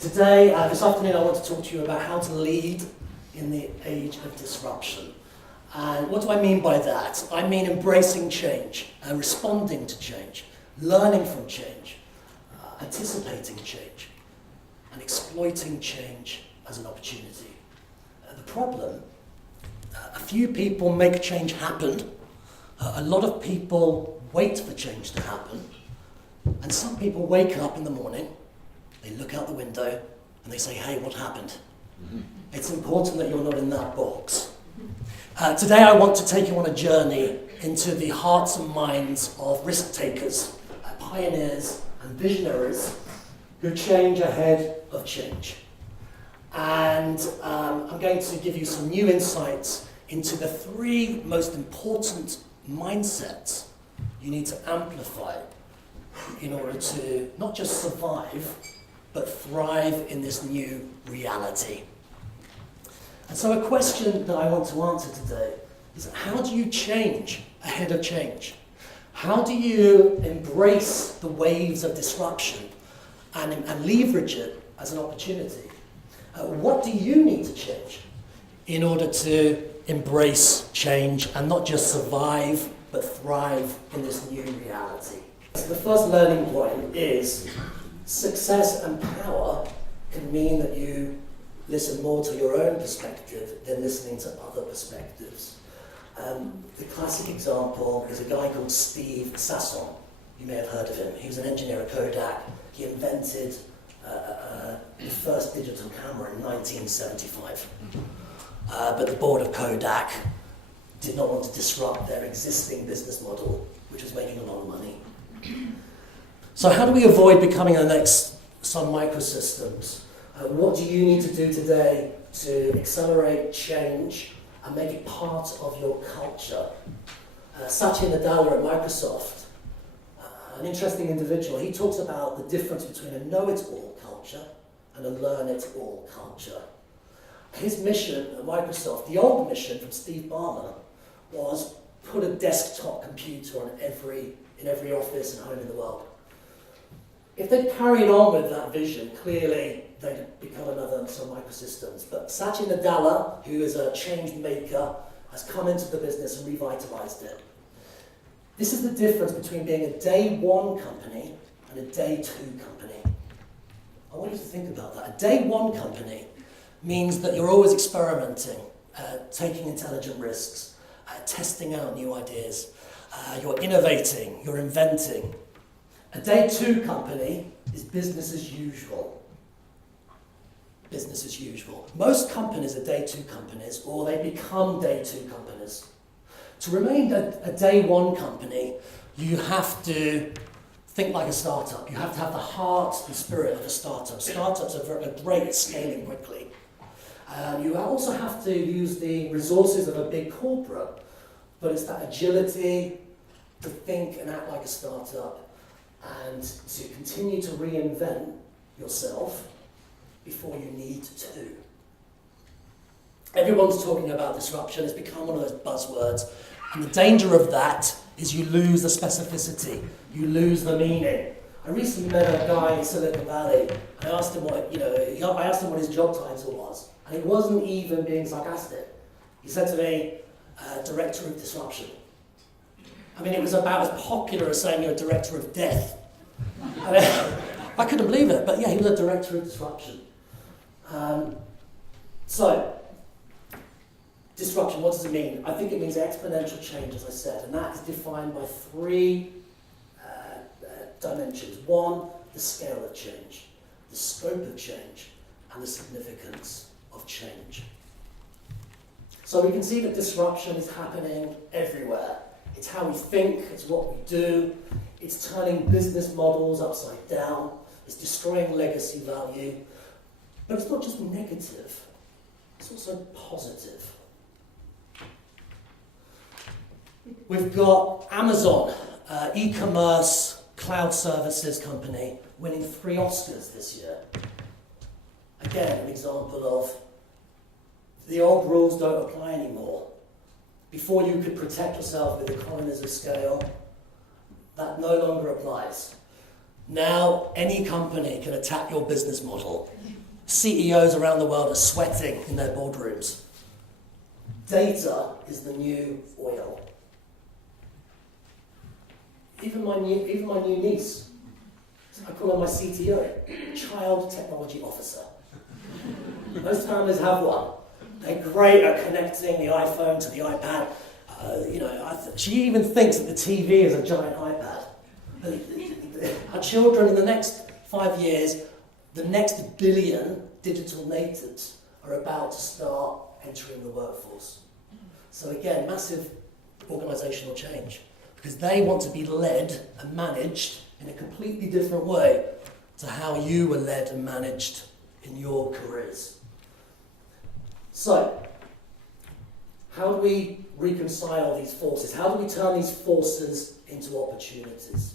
This afternoon, I want to talk to you about how to lead in the age of disruption. And what do I mean by that? I mean embracing change and responding to change, learning from change, anticipating change, and exploiting change as an opportunity. The problem, a few people make change happen, a lot of people wait for change to happen, and some people wake up in the morning, they look out the window, and they say, hey, what happened? It's important that you're not in that box. Today I want to take you on a journey into the hearts and minds of risk takers, pioneers and visionaries who change ahead of change. And I'm going to give you some new insights into the three most important mindsets you need to amplify in order to not just survive, but thrive in this new reality. And so a question that I want to answer today is, how do you change ahead of change? How do you embrace the waves of disruption and leverage it as an opportunity? What do you need to change in order to embrace change and not just survive, but thrive in this new reality? So the first learning point is success and power can mean that you listen more to your own perspective than listening to other perspectives. The classic example is a guy called Steve Sasson. You may have heard of him. He was an engineer at Kodak. He invented the first digital camera in 1975. But the board of Kodak did not want to disrupt their existing business model, which was making a lot of money. So how do we avoid becoming the next Sun Microsystems? What do you need to do today to accelerate change and make it part of your culture? Satya Nadella at Microsoft, an interesting individual, he talks about the difference between a know-it-all culture and a learn-it-all culture. His mission at Microsoft, the old mission from Steve Ballmer, was put a desktop computer in every office and home in the world. If they'd carried on with that vision, clearly they'd become another Sun Microsystems. But Satya Nadella, who is a change maker, has come into the business and revitalized it. This is the difference between being a day one company and a day two company. I want you to think about that. A day one company means that you're always experimenting, taking intelligent risks, testing out new ideas. You're innovating, you're inventing. A day two company is business as usual. Business as usual. Most companies are day two companies, or they become day two companies. To remain a day one company, you have to think like a startup. You have to have the heart and spirit of a startup. Startups are great at scaling quickly. You also have to use the resources of a big corporate, but it's that agility to think and act like a startup and to continue to reinvent yourself before you need to. Everyone's talking about disruption. It's become one of those buzzwords. And the danger of that is you lose the specificity. You lose the meaning. I recently met a guy in Silicon Valley. I asked him what his job title was. And he wasn't even being sarcastic. He said to me, Director of Disruption. I mean, it was about as popular as saying you're a Director of Death. I couldn't believe it, but yeah, he was a Director of Disruption. So, disruption, what does it mean? I think it means exponential change, as I said, and that is defined by three dimensions. One, the scale of change, the scope of change, and the significance of change. So we can see that disruption is happening everywhere. It's how we think, it's what we do, it's turning business models upside down, it's destroying legacy value, but it's not just negative, it's also positive. We've got Amazon, e-commerce cloud services company, winning 3 Oscars this year. Again, an example of the old rules don't apply anymore. Before you could protect yourself with economies of scale, that no longer applies. Now, any company can attack your business model CEOs around the world are sweating in their boardrooms. Data is the new oil. Even my new niece, I call her my CTO, Child Technology Officer. Most families have one. They're great at connecting the iPhone to the iPad. She even thinks that the TV is a giant iPad. Our children, in the next 5 years, the next billion digital natives are about to start entering the workforce. So again, massive organisational change, because they want to be led and managed in a completely different way to how you were led and managed in your careers. So, how do we reconcile these forces? How do we turn these forces into opportunities?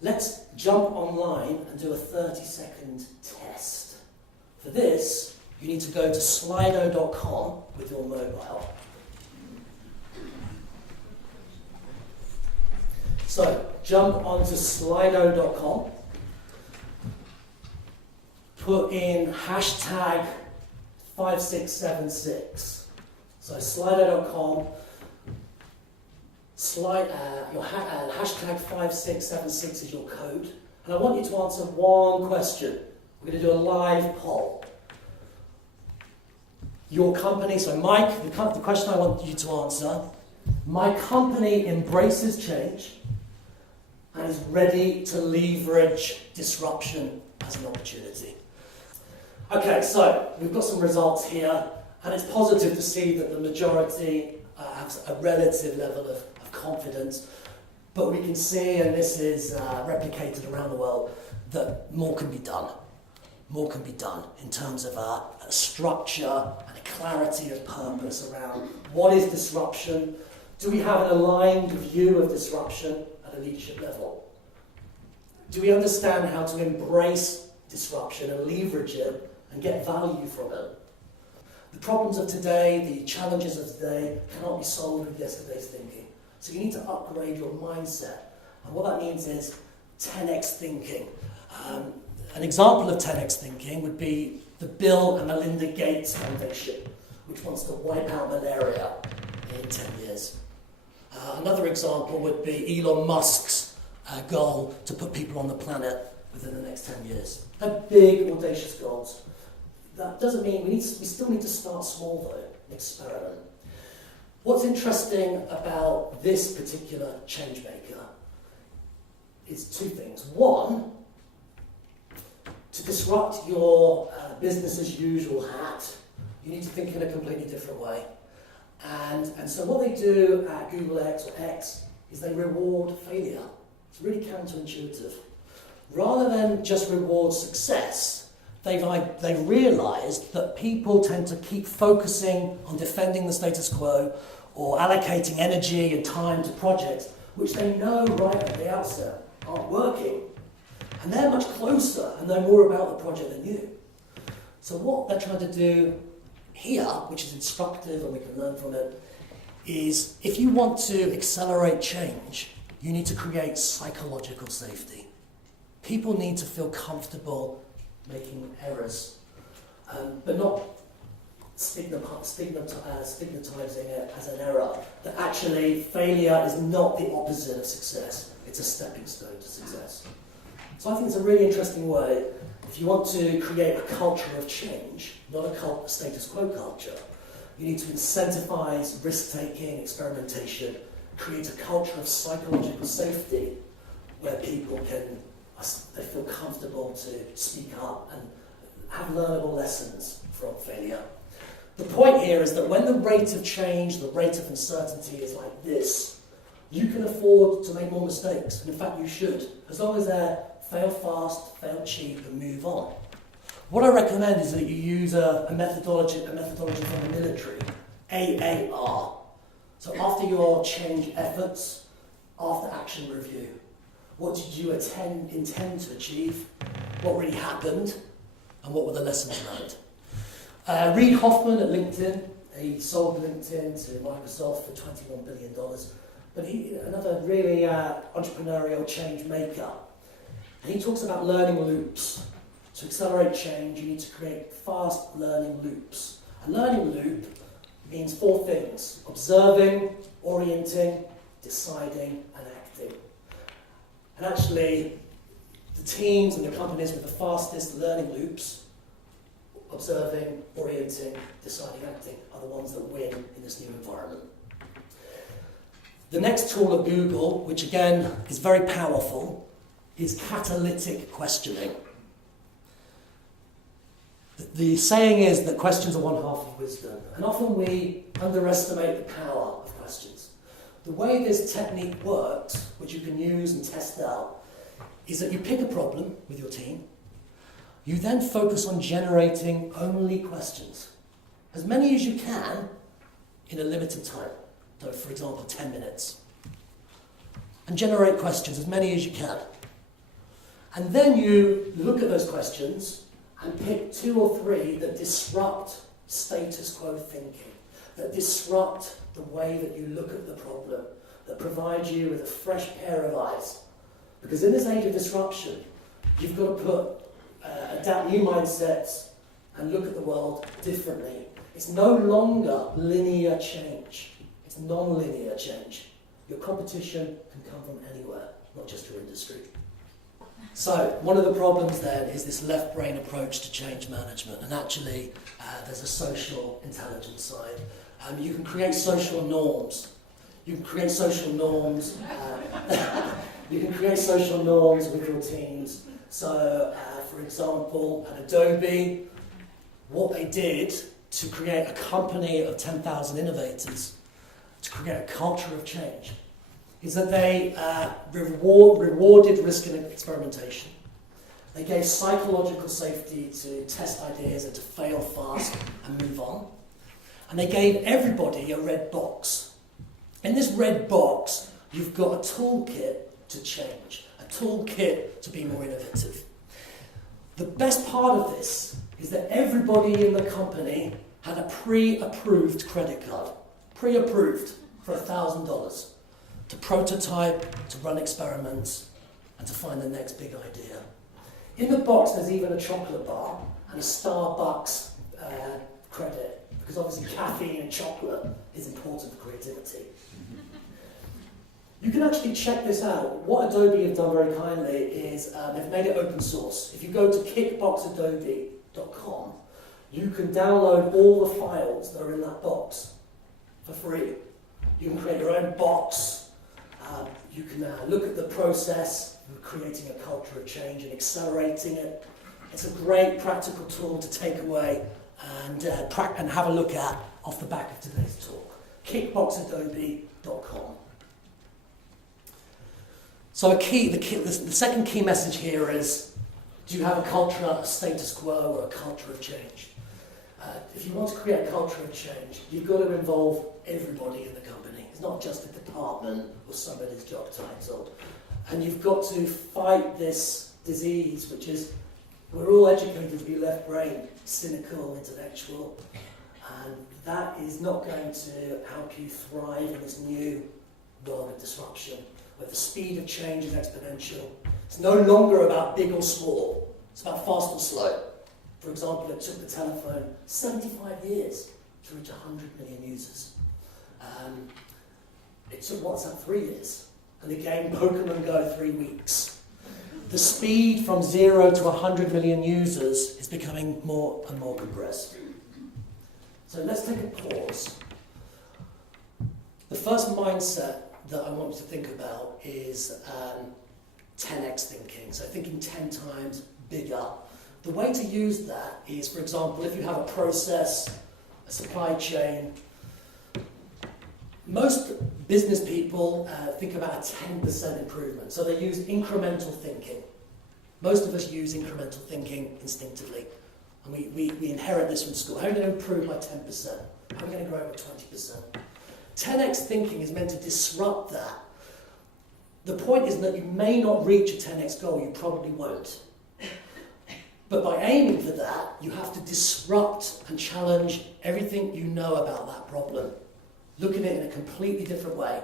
Let's jump online and do a 30-second test. For this, you need to go to slido.com with your mobile. So, jump onto slido.com, put in hashtag 5676. So slido.com, hashtag 5676 is your code. And I want you to answer one question. We're going to do a live poll. Your company, so Mike, the question I want you to answer, my company embraces change and is ready to leverage disruption as an opportunity. Okay, so we've got some results here, and it's positive to see that the majority have a relative level of confidence, but we can see, and this is replicated around the world, that more can be done. More can be done in terms of a structure and a clarity of purpose around what is disruption. Do we have an aligned view of disruption at a leadership level? Do we understand how to embrace disruption and leverage it and get value from it? The problems of today, the challenges of today cannot be solved with yesterday's thinking. So you need to upgrade your mindset. And what that means is 10x thinking. An example of 10x thinking would be the Bill and Melinda Gates Foundation, which wants to wipe out malaria in 10 years. Another example would be Elon Musk's goal to put people on the planet within the next 10 years. They're big, audacious goals. That doesn't mean we still need to start small though, experiment. What's interesting about this particular change maker is two things. One, to disrupt your business as usual hat, you need to think in a completely different way. And so what they do at Google X or X is they reward failure. It's really counterintuitive. Rather than just reward success, they've realised that people tend to keep focusing on defending the status quo or allocating energy and time to projects which they know right at the outset aren't working. And they're much closer and know more about the project than you. So what they're trying to do here, which is instructive and we can learn from it, is if you want to accelerate change, you need to create psychological safety. People need to feel comfortable making errors, but not stigmatizing it as an error. That actually failure is not the opposite of success. It's a stepping stone to success. So I think it's a really interesting way. If you want to create a culture of change, not a status quo culture, you need to incentivize risk-taking, experimentation, create a culture of psychological safety where people they feel comfortable to speak up and have learnable lessons from failure. The point here is that when the rate of change, the rate of uncertainty is like this, you can afford to make more mistakes. And in fact, you should, as long as they're fail fast, fail cheap, and move on. What I recommend is that you use a methodology from the military, AAR. So after your change efforts, after action review, what did you intend to achieve? What really happened? And what were the lessons learned? Reid Hoffman at LinkedIn, he sold LinkedIn to Microsoft for $21 billion. But another really entrepreneurial change maker. And he talks about learning loops To accelerate change, you need to create fast learning loops. A learning loop means 4 things: observing, orienting, deciding, and acting. And actually, the teams and the companies with the fastest learning loops, observing, orienting, deciding, acting, are the ones that win in this new environment. The next tool of Google, which again is very powerful, is catalytic questioning. The saying is that questions are one half of wisdom, and often we underestimate the power of questions. The way this technique works, which you can use and test out, is that you pick a problem with your team, you then focus on generating only questions, as many as you can in a limited time, so for example 10 minutes, and generate questions, as many as you can. And then you look at those questions and pick 2 or 3 that disrupt status quo thinking, that disrupt the way that you look at the problem, that provide you with a fresh pair of eyes. Because in this age of disruption, you've got to adapt new mindsets and look at the world differently. It's no longer linear change. It's non-linear change. Your competition can come from anywhere, not just your industry. So, one of the problems then is this left brain approach to change management, and actually there's a social intelligence side. You can create social norms. You can create social norms. You can create social norms with your teams. So, for example, at Adobe, what they did to create a company of 10,000 innovators, to create a culture of change, is that they rewarded risk and experimentation. They gave psychological safety to test ideas and to fail fast and move on. And they gave everybody a red box. In this red box, you've got a toolkit to change, a toolkit to be more innovative. The best part of this is that everybody in the company had a pre-approved credit card, pre-approved for $1,000. To prototype, to run experiments, and to find the next big idea. In the box, there's even a chocolate bar and a Starbucks credit, because obviously caffeine and chocolate is important for creativity. You can actually check this out. What Adobe have done very kindly is they've made it open source. If you go to kickboxadobe.com, you can download all the files that are in that box for free. You can create your own box. You can look at the process of creating a culture of change and accelerating it. It's a great practical tool to take away and have a look at off the back of today's talk. Kickboxadobe.com. So the second key message here is, do you have a culture, a status quo, or a culture of change? If you want to create a culture of change, you've got to involve everybody in the company. It's not just a department or somebody's job title. And you've got to fight this disease, which is, we're all educated to be left brain, cynical, intellectual, and that is not going to help you thrive in this new world of disruption, where the speed of change is exponential. It's no longer about big or small, it's about fast or slow. For example, it took the telephone 75 years to reach 100 million users. It took WhatsApp 3 years, and the game Pokemon Go 3 weeks. The speed from 0 to 100 million users is becoming more and more compressed. So let's take a pause. The first mindset that I want you to think about is 10x thinking, so thinking 10 times bigger. The way to use that is, for example, if you have a process, a supply chain. Most business people think about a 10% improvement, so they use incremental thinking. Most of us use incremental thinking instinctively, and we inherit this from school. How are we going to improve by 10%? How are we going to grow by 20%? 10x thinking is meant to disrupt that. The point is that you may not reach a 10x goal, you probably won't. But by aiming for that, you have to disrupt and challenge everything you know about that problem. Look at it in a completely different way.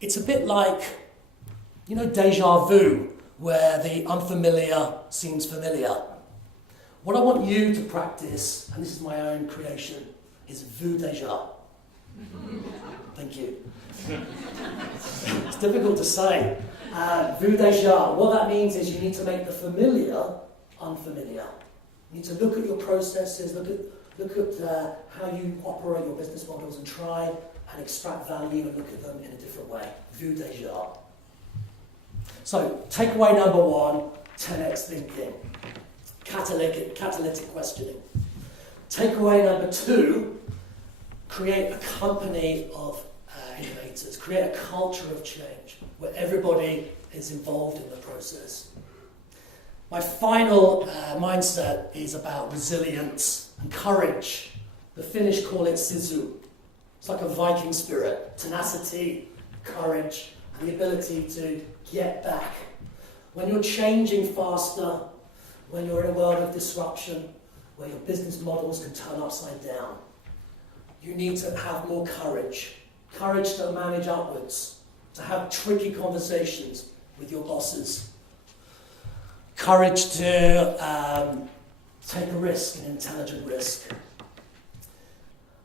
It's a bit like, deja vu, where the unfamiliar seems familiar. What I want you to practice, and this is my own creation, is vu déjà. Thank you. It's difficult to say. Vu déjà. What that means is you need to make the familiar unfamiliar. You need to look at your processes, look at how you operate your business models and try and extract value and look at them in a different way. Vu déjà. So, takeaway number 1, 10x thinking. Catalytic questioning. Takeaway number 2, create a company of innovators. Create a culture of change where everybody is involved in the process. My final mindset is about resilience and courage. The Finnish call it sisu. It's like a Viking spirit, tenacity, courage, and the ability to get back. When you're changing faster, when you're in a world of disruption, where your business models can turn upside down, you need to have more courage. Courage to manage upwards, to have tricky conversations with your bosses. Courage to take a risk, an intelligent risk.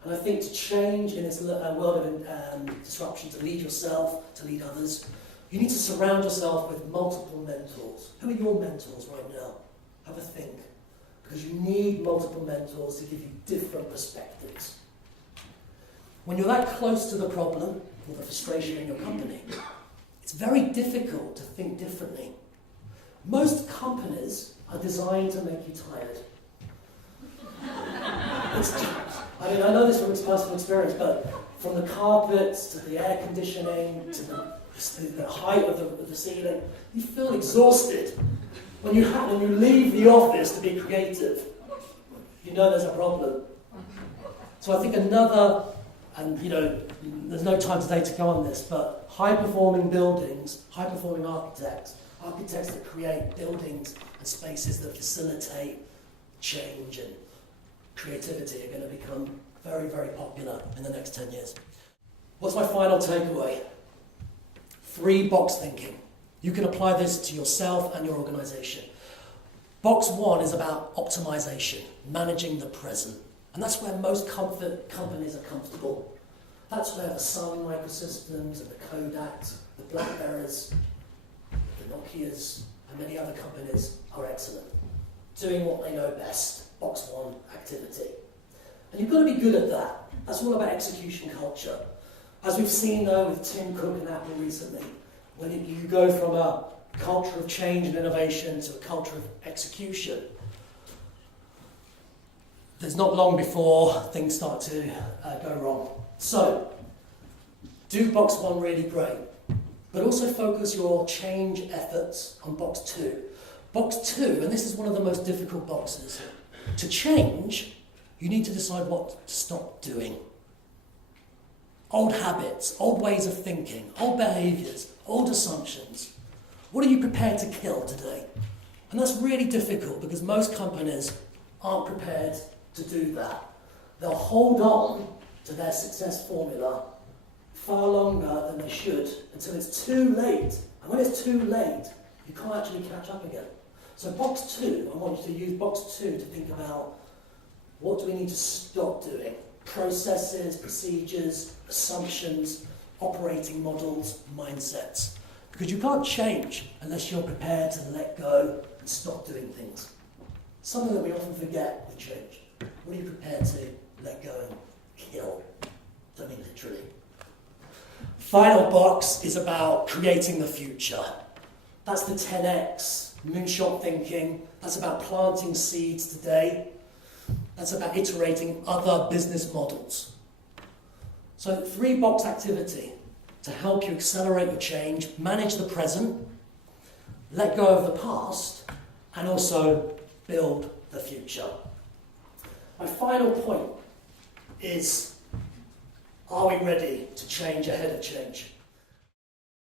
And I think to change in this world of disruption, to lead yourself, to lead others, you need to surround yourself with multiple mentors. Who are your mentors right now? Have a think. Because you need multiple mentors to give you different perspectives. When you're that close to the problem or the frustration in your company, it's very difficult to think differently. Most companies are designed to make you tired. I know this from personal experience, but from the carpets to the air conditioning to the height of the ceiling, you feel exhausted. When you leave the office to be creative, you know there's a problem. So I think another, and there's no time today to go on this, but high-performing buildings, high-performing architects that create buildings and spaces that facilitate change and creativity are going to become very, very popular in the next 10 years. What's my final takeaway? 3 box thinking. You can apply this to yourself and your organization. Box 1 is about optimization, managing the present. And that's where most companies are comfortable. That's where the Sun Microsystems and the Kodaks, the Blackberries, the Nokias, and many other companies are excellent. Doing what they know best, box 1 activity. And you've got to be good at that. That's all about execution culture. As we've seen though with Tim Cook and Apple recently, when you go from a culture of change and innovation to a culture of execution, there's not long before things start to go wrong. So, do box 1 really great, but also focus your change efforts on box 2. Box 2, and this is one of the most difficult boxes, to change, you need to decide what to stop doing. Old habits, old ways of thinking, old behaviours, old assumptions. What are you prepared to kill today? And that's really difficult because most companies aren't prepared to do that. They'll hold on to their success formula far longer than they should until it's too late. And when it's too late, you can't actually catch up again. So box 2, I want you to use box 2 to think about what do we need to stop doing? Processes, procedures, assumptions, operating models, mindsets. Because you can't change unless you're prepared to let go and stop doing things. Something that we often forget with change. What are you prepared to let go and kill? I mean literally. Final box is about creating the future. That's the 10x, moonshot thinking. That's about planting seeds today. That's about iterating other business models. So 3-box activity to help you accelerate your change, manage the present, let go of the past, and also build the future. My final point is, are we ready to change ahead of change?